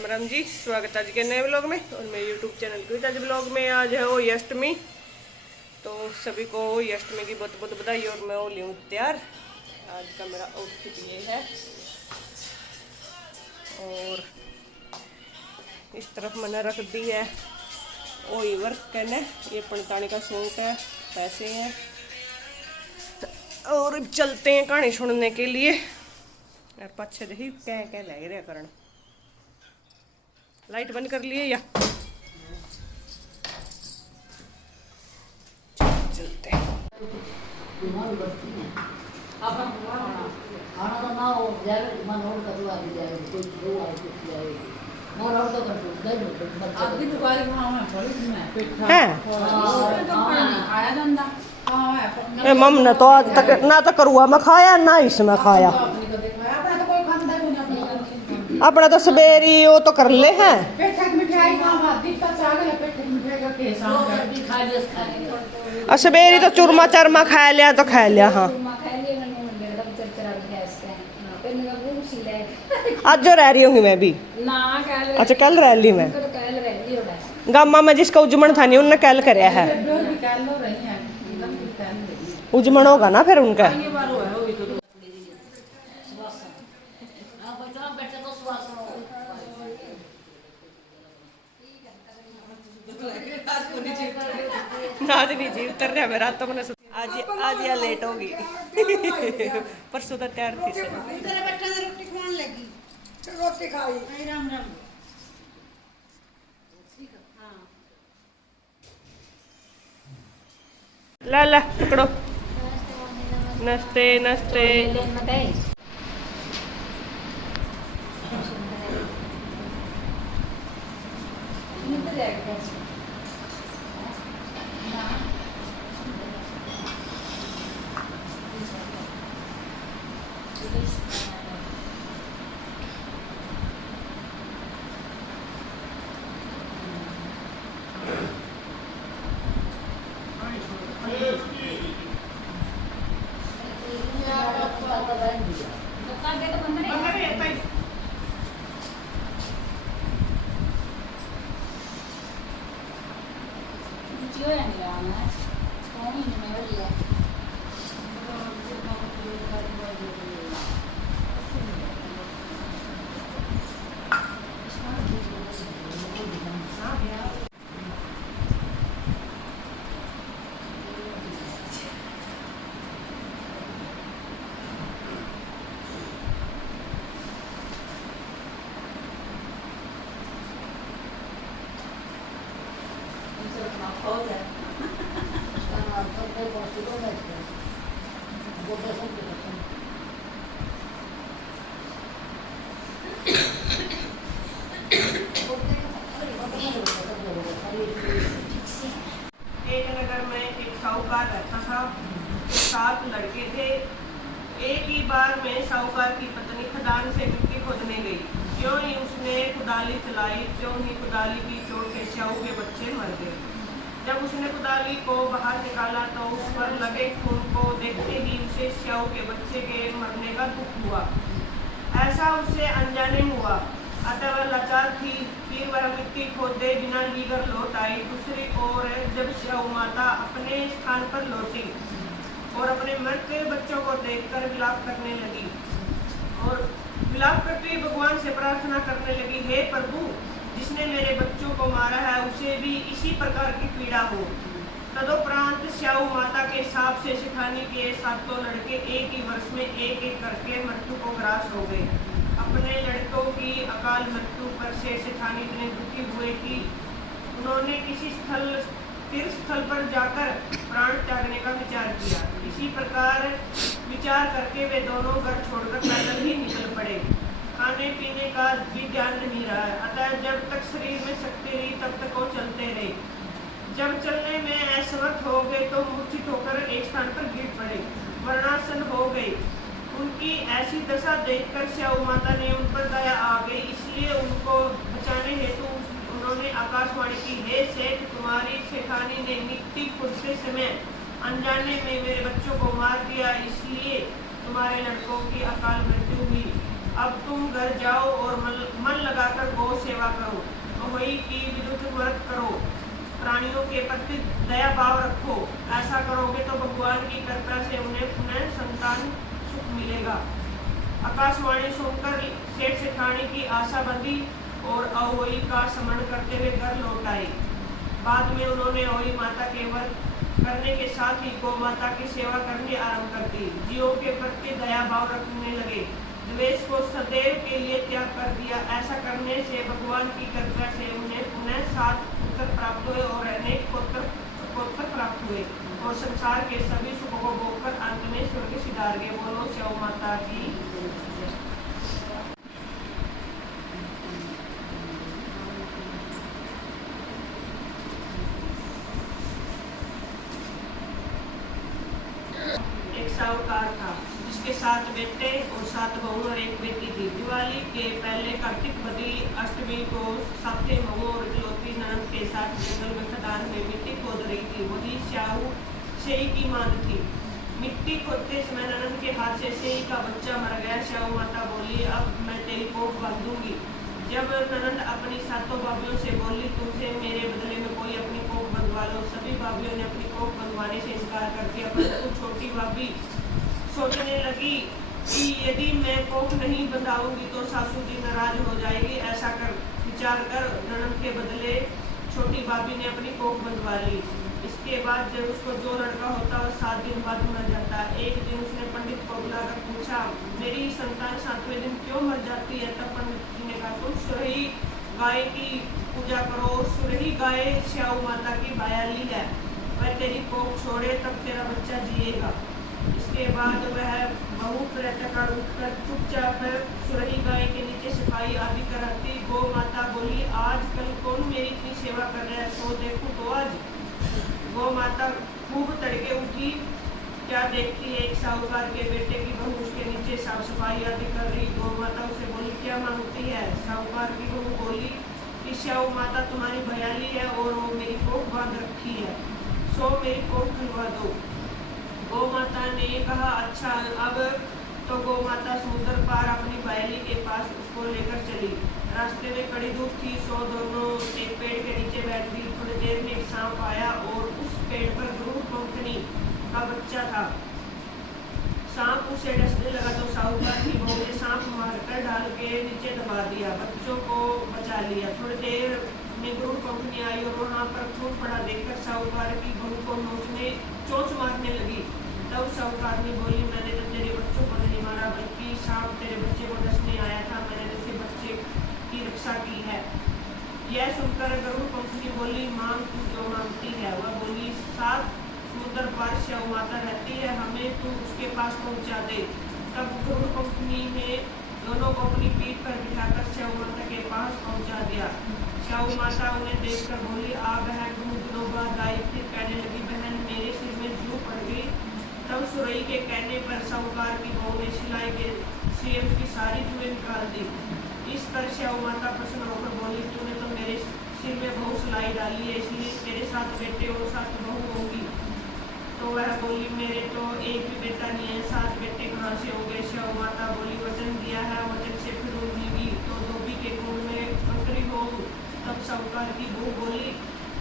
राम राम जी। स्वागत है आज के नए ब्लॉग में और मेरे यूट्यूब चैनल के आज ब्लॉग में। आज है होली अष्टमी, तो सभी को होली अष्टमी की बहुत बहुत बधाई। और मैं होली हूँ तैयार। आज का मेरा आउटफिट ये है और इस तरफ मैंने रख दी है ओई वर्क कहने। ये 45 का सूट है, पैसे हैं। और अब चलते हैं कहानी सुनने के लिए। यार पाछे देखी क्या लग रहा करण। लाइट बंद कर लिए या चलते हैं। मम ने तो आज तक ना तो करुआ में खाया ना इसमें खाया। अपना तो सवेरी वो तो कर ले हैं। सवेरी तो चूरमा चारमा खा लिया तो खा लिया। हाँ आज जो रह रही होंगी मैं भी। अच्छा कल रह ली मैं गामा में जिसका उजमन था नहीं उनने कल कराया है। उजमन होगा ना फिर उनका। नाद नहीं जी उतर रहा मेरा तो मैंने आज या लेट होगी। परसों तो तैयार थी रोटी खाई। राम राम ला ला पकड़ो। नस्ते नस्ते एक नगर में एक साहूकार रहता था। 7 लड़के थे। एक ही बार में साहूकार की पत्नी खदान से मिट्टी खोदने गई। ज्यों ही उसने कुदाली चलाई त्यों ही कुदाली की चोट से साहू के बच्चे मर गए। जब उसने कुदाली को बाहर निकाला तो उस पर लगे खून को देखते ही उसे साहू के बच्चे के मरने का दुख हुआ। ऐसा उसे अनजाने में हुआ, अतः वह लाचार थी। फिर वह मिट्टी खोदे बिना लीगर लौट आई। दूसरी ओर जब साहू माता अपने स्थान पर लौटी और अपने मरते बच्चों को देखकर विलाप करने लगी और विलाप करते भगवान से प्रार्थना करने लगी, हे प्रभु, जिसने मेरे बच्चों को मारा है उसे भी इसी प्रकार की पीड़ा हो। तदोपरांत साहू माता के हिसाब से शिखानी के 7 लड़के एक ही वर्ष में एक एक करके मृत्यु को ग्रास हो गए। अपने लड़कों की अकाल मृत्यु पर से शिखानी इतने दुखी हुए कि उन्होंने किसी तीर्थ स्थल पर जाकर प्राण त्यागने का विचार किया। इसी प्रकार विचार करके वे दोनों घर छोड़कर पैदल ही निकल पड़े। खाने पीने का भी ध्यान नहीं रहा, अतः जब तक शरीर में शक्ति रही तब तक वो चलते रहे। जब चलने में असमर्थ हो गए तो मूर्छित होकर एक स्थान पर गिर पड़े, मरणासन हो गए। उनकी ऐसी दशा देखकर साहू माता ने उन पर दया आ गई, इसलिए उनको बचाने हेतु उन्होंने आकाशवाणी की, हे सेठ, तुम्हारी शेखानी ने मिट्टी खोदते समय अनजाने में मेरे बच्चों को मार दिया, इसलिए तुम्हारे लड़कों की अकाल मृत्यु हुई। अब तुम घर जाओ और मन लगाकर गौ सेवा आकाशवाणियों के प्रति दया भाव रखो। ऐसा करोगे तो भगवान की कृपा से उन्हें पुनः संतान सुख मिलेगा। आकाशवाणी सुनकर सेठ सेठानी की आशा बंधी और अहोई का स्मरण करते हुए घर लौट आए। बाद में उन्होंने अहोई माता के व्रत करने के साथ ही गौ माता की सेवा करनी आरंभ कर दी। जीवों के प्रति दया भाव रखने लगे, द्वेष को सदैव के लिए त्याग कर दिया। ऐसा करने से भगवान की कृपा से उन्हें पुनः 7 पुत्र प्राप्त हुए और अनेक पुत्र प्राप्त हुए और संसार के सभी सुखों को भोगकर अंत में स्वर्ग सिधार गए। बोलो शव माता की। एक साहूकार था जिसके 7 बेटे और 7 बहू और 1 बेटी थी। दिवाली के पहले कार्तिक बदी अष्टमी को 7 बहू और इकलौती ननद के साथ जंगल में खदान में मिट्टी खोद रही थी। वही स्याहू सेई की मांग थी। मिट्टी खोदते समय ननद के हाथ से सेई का बच्चा मर गया। स्याहू माता बोली, अब मैं तेरी कोख बांधूंगी। जब ननद अपनी 7 भाभियों से बोली, तुमसे मेरे बदले में कोई अपनी कोख बंधवा लो, सभी भाभियों ने अपनी कोख बंधवाने से इनकार कर दिया। परंतु छोटी भाभी सोचने लगी कि यदि मैं कोख नहीं बंधाऊंगी तो सासू जी नाराज हो जाएगी। ऐसा कर विचार कर ननद के बदले छोटी भाभी ने अपनी कोख बंधवा ली। इसके बाद जब उसको जो लड़का होता वह 7 दिन बाद मर जाता। एक दिन उसने पंडित को बुलाकर पूछा, मेरी संतान 7वें दिन क्यों मर जाती है? तब पंडित जी ने कहा, तुम सुरही गाय की पूजा करो। सुरही गाय स्याहू माता की बयाली है, वह तेरी कोख छोड़े तब तेरा बच्चा जिएगा। इसके बाद वह बहू प्रातःकाल उठकर चुपचाप सुरही गाय के नीचे सफाई आदि कराती। गौ माता बोली, आज कल कौन मेरी इतनी सेवा कर रहा है, सो देखूं तो आज। गौ माता खूब तड़के उठी, क्या देखती है एक साहूकार के बेटे की बहू उसके नीचे साफ सफाई आदि कर रही। गौ माता उसे बोली, क्या मांगती है? साहूकार की बहू बोली कि स्याहू माता तुम्हारी बयाली है और वो मेरी कोख बांध रखी है, सो मेरी कोख खुलवा दो। गौ माता ने कहा, अच्छा। अब तो गौ माता समुद्र पार अपनी बयाली के पास उसको लेकर चली। रास्ते में कड़ी धूप थी, सो दोनों एक पेड़ के नीचे बैठ गई। थोड़ी देर में एक सांप आया और उस पेड़ पर गरुड़ पंखनी का बच्चा था। सांप उसे डसने लगा तो साहूकार की बहू ने सांप मारकर डाल के नीचे दबा दिया, बच्चों को बचा लिया। थोड़ी देर में गरुड़ पंखनी आई और वहाँ पर खून पड़ा देखकर साहूकार की बहू को चोंच मारने लगी। तब साहूकार ने बोली, मैंने तो तेरे बच्चों को नहीं मारा, बल्कि सांप तेरे बच्चे को डसने आया था, मैंने उसे बच्चे की रक्षा की है। यह सुनकर गरुड़ पंखनी बोली, मांग तू जो मांगती है। वह बोली, 7 समुद्र पार स्याहू माता रहती है, हमें तू उसके पास पहुंचा दे। तब गरुड़ पंखनी ने दोनों को अपनी पीठ पर बिठाकर स्याहू माता के पास पहुंचा दिया। स्याहू माता उन्हें देखकर बोली, आ बहन। बहुत दिनों बाद आई, फिर कहने लगी, बहन मेरे सिर में जूं पड़ गई। तब सुरई के कहने पर साहूकार की बहू ने सिलाई के से उसकी सारी जुएं निकाल दी। इस पर स्याहू माता प्रसन्न होकर बोली, तूने तो मेरे सिर में बहुत सिलाई डाली है, इसलिए तेरे 7 बेटे और 7 बहू होंगी। तो वह बोली, मेरे तो एक भी बेटा नहीं है, 7 बेटे कहाँ से होंगे? स्याहू माता बोली, वचन दिया है, वचन से फिर उड़ेगी तो धोबी के कुंड में कंकरी हो। तब साहूकार की बहू बोली,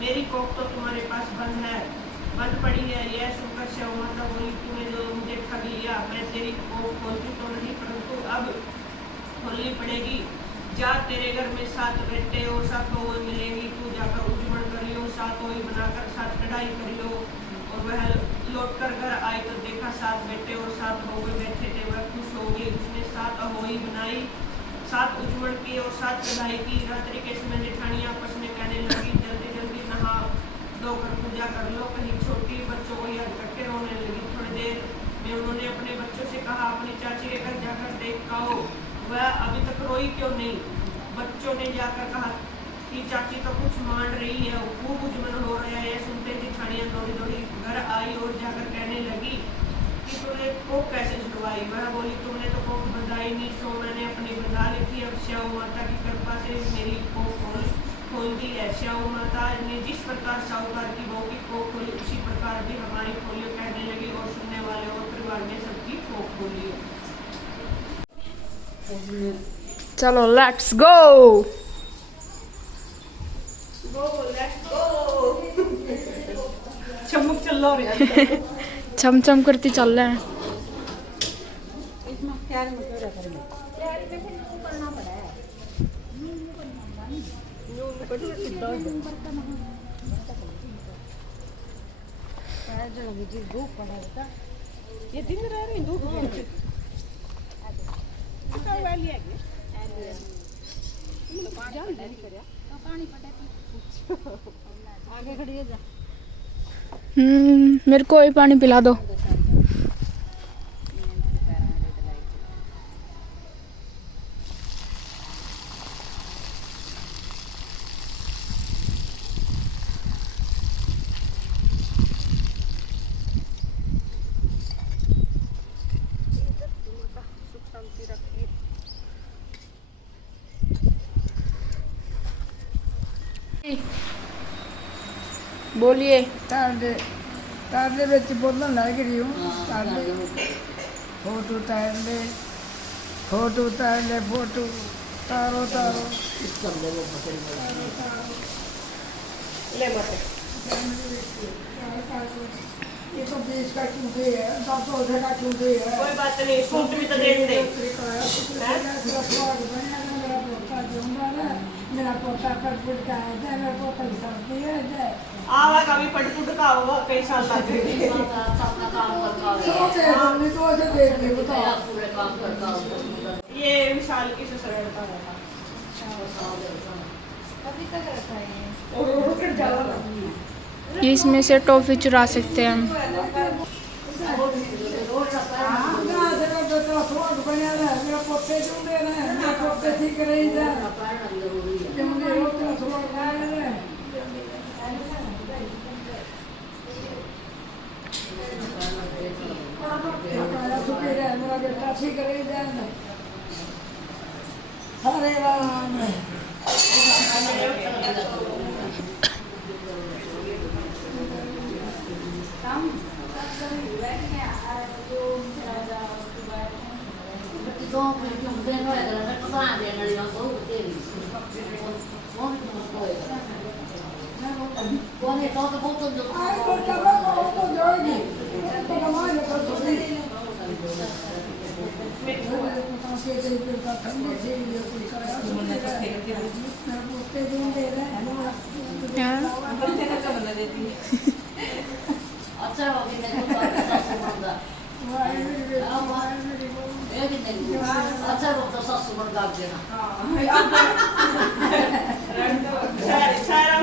मेरी कोख तो तुम्हारे पास बंद पड़ी है। यह सुनकर स्याहू माता बोली, तूने जो मुझे ठग लिया, मैं तेरी कोख खोलती तो नहीं, परंतु अब खोलनी पड़ेगी। जा, तेरे घर में 7 बेटे और 7 बहू मिलेंगी, तू जाकर उजमण कर लो, 7 ओई बनाकर 7 कढ़ाई कर लो। और वह लौट कर घर आई तो देखा 7 बेटे और 7 बहू बैठे थे। वह खुश हो गई। उसने 7 अहोई बनाई, 7 उजमण की और 7 कढ़ाई की। रात्रि के समय जेठानी आपस में कहने लगी, जल्दी जल्दी नहा धोकर पूजा कर लो, कहीं छोटी बच्चों को याद करके रोने लगी। थोड़ी देर में उन्होंने अपने बच्चों से कहा, अपनी चाची के घर जाकर देख आओ, वह अभी तक रोई क्यों नहीं? बच्चों ने जाकर कहा कि चाची तो कुछ मान रही है, खूब उजमन हो रहा है। सुनते जेठानियाँ दौड़ी दौड़ी घर आई और जाकर कहने लगी कि तूने कोख कैसे छुड़वाई? वह बोली, तुमने तो कोख बंधाई नहीं, सो मैंने अपनी बंधा ली थी। अब स्याहू माता की कृपा से मेरी कोख खोल दी है। स्याहू माता ने जिस प्रकार साहूकार की बहू की कोख खोली, उसी प्रकार भी हमारी खोलियो, कहने लगी और सुनने वाले और परिवार में सबकी कोख खोली। चलो let's go. Go, let's go. हो रहा है। छम छम करती चल रहे हैं। ये दिन रह रही धूप वाली है आगे खड़ी है जा। मेरे को भी पानी पिला दो। बोलिए। तार दे ਵਿੱਚ ਬੋਲਣ ਲੱਗ ਰਹੀ ਹੂੰ फोटो तार ले फोटो तारो ले मत ये तो 20 का चूहे है 700 का चूहे है कोई बात नहीं सूट भी तो देख दे मेरा पोता कटपुट का है मेरा पोता सर्दी है आवा कभी पटपुट का होगा कई साल लग गए ये विशाल की ससुरालता होगा इसमें से टॉफी चुरा सकते हैं हम। हरे राम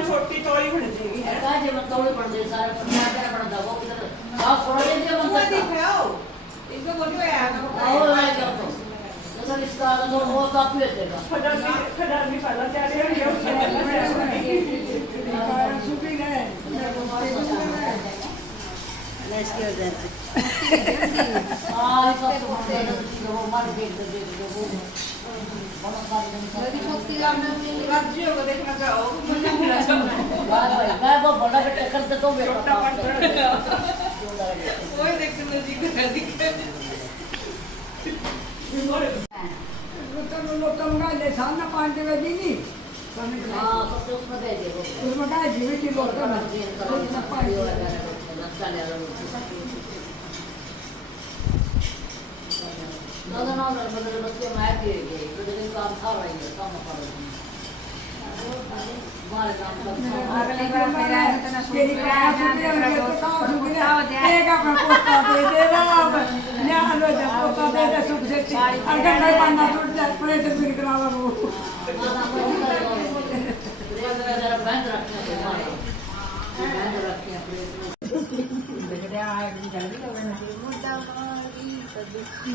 छोटी तोड़ी बन जाएगी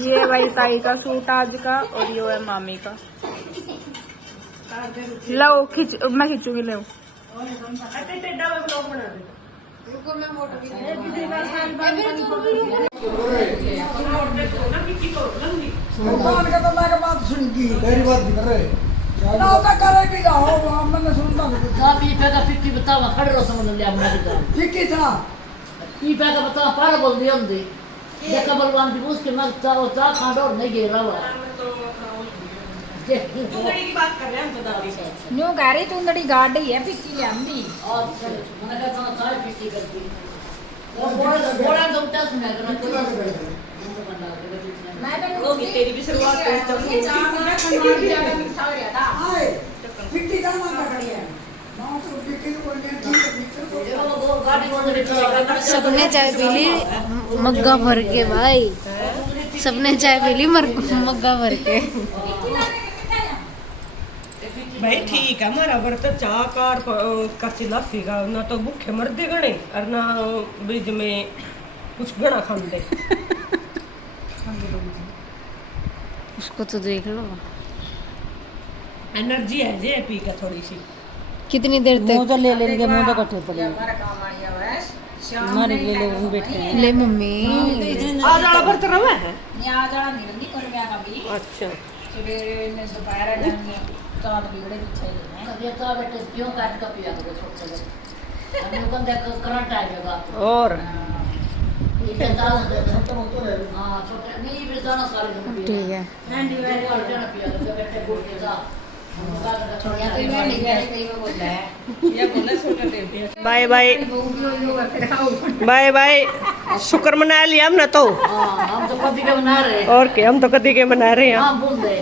ये भाई ताई का सूट आज का और ये है मामी का। लो खींच, मैं खींचूंगी। ले बात सुन की बात कर रहे करे भी जाओ मैंने सुनता बतावा खड़े रहो समझ लिया ठीक था पीपा का बतावा पार बोल दिया हमने ये कबलवान की उसके मग ता खांडो नहीं गिर रहा तुंगड़ी की बात कर रहे हैं हम तो दादी से न्यू गाड़ी तुंगड़ी गाड़ी है पिक्की ले आंदी और मैंने कहा था चाय पिट्टी करती बोला तो उठा सुना करो होगी तेरी भी शुरुआत तो हाय मिट्टी का मां पकड़ी है मां तो मिट्टी को बोलने गाड़ी सबने चाय पी ली मग्गा भर के भाई, सबने चाय पी ली मग्गा भर के। भाई ठीक है हमारा व्रत चाह कार का चिल्ला सीगा ना तो भूखे मर दे गणे और ना बीच में कुछ गणा खाते उसको तो देख लो एनर्जी है जे पी का थोड़ी सी कितनी देर तक। तो ले लेंगे मुंह तो कट्ठे पड़े हमारे ले ले बैठे हैं। ले मम्मी आज वाला व्रत रवा है यहाँ जाना नहीं कर गया कभी अच्छा सवेरे में दोपहर में चार बिगड़े पीछे ही कभी तो बेटे क्यों काट का पिया करो छोटे बच्चे हम लोग देख करंट आ जाएगा और ये दाल दे हां छोटे नहीं भी जाना सारे ठीक है। एंडी वेरी और जाना पिया तो बेटे गुड़ के साथ या तो मैं नहीं गया कहीं में बोल रहा है या बोला छोटा देते बाय बाय बाय बाय शुक्र मना लिया हमने तो हां हम तो कभी के बना रहे और क्या हम तो कदी के मना रहे हैं हां बोल दे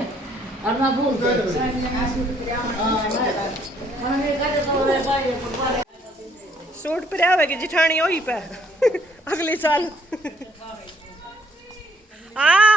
और ना बोल दे सूट पर आवेगी जिठानी वही पे अगले साल हाँ